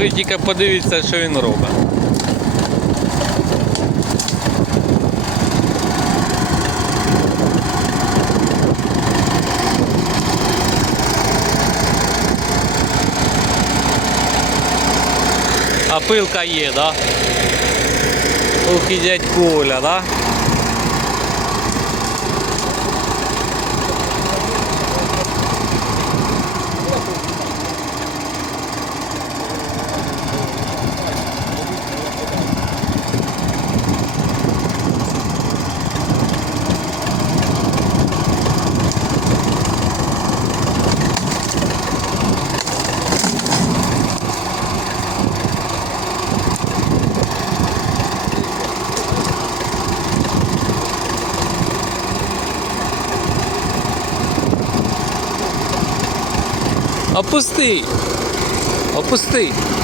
Ви тільки подивіться, що він робить. А пилка є, да? Ух і дядь Коля, да? Опусти! Опусти!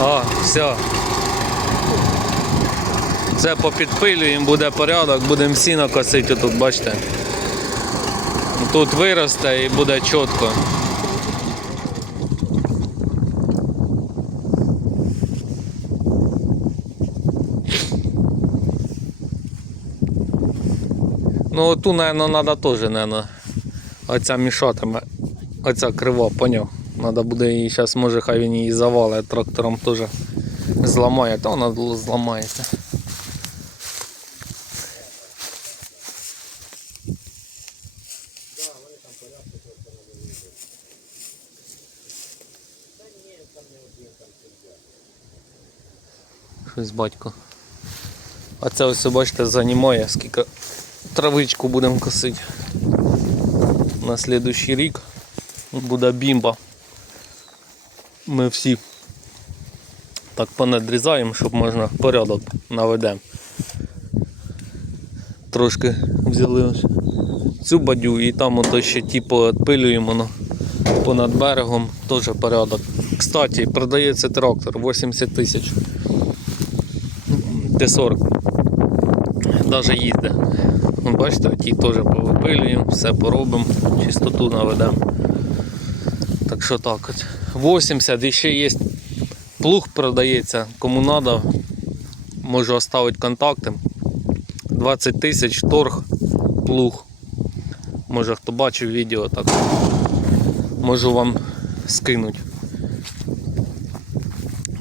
О, все. Це попідпилюємо, буде порядок, будемо сіно косити тут, бачите. Тут виросте і буде чітко. Ну оту, наверное, треба теж, наверное, оця мішатиме. Оця крива, поняв. Треба буде її зараз, може хай він її завалить трактором теж зламає, то вона зламається. Щось батько. А це ось бачите занімає, скільки травичку будемо косити. На слідуючий рік буде бімба. Ми всі так понадрізаємо, щоб можна порядок наведемо. Трошки взяли ось цю бадю і там ото ще типу відпилюємо ну, понад берегом, теж порядок. Кстати, продається трактор 80 тисяч. Т-40. Даже їздить. Вон, Бачите, ті теж повипилюємо, все поробимо, чистоту наведемо. Так що так от. 80 і ще є плуг продається, кому треба, можу оставити контакти. 20 тисяч торг плуг. Може хто бачив відео, так можу вам скинути.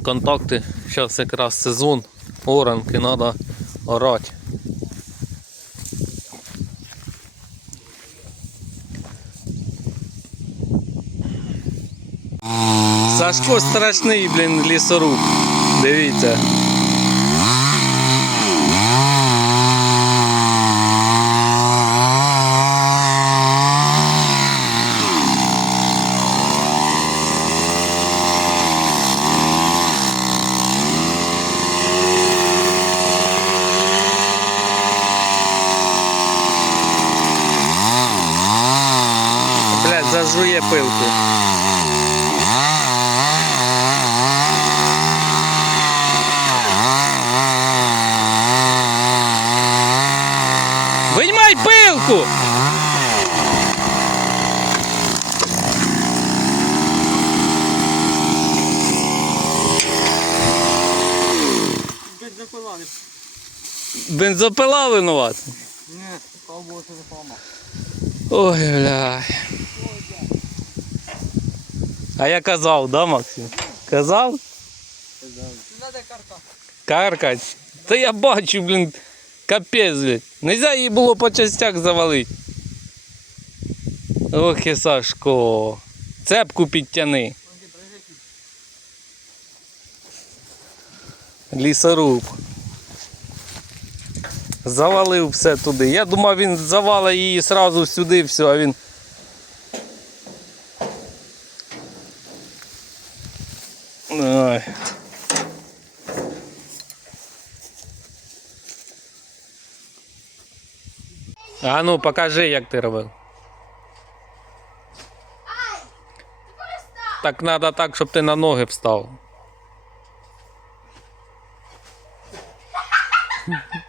Контакти, зараз якраз сезон, оранки треба орати. Сашко страшний, блін, лісоруб. Дивіться. Зажує пилку. Виймай пилку! Бензопила. Винуват. Ні, Богу, що не. Ой, бля. А я казав, да, Максим? Казав? Надо карта. Каркать. Та я бачу, блін, капець, блядь. Нельзя її було по частях завалити. Ох і Сашко. Цепку підтяни. Лісоруб. Завалив все туди. Я думав, він завалить її одразу сюди, все, а він. Ай. А ну покажи, як ти робив. Так треба так, щоб ти на ноги встав.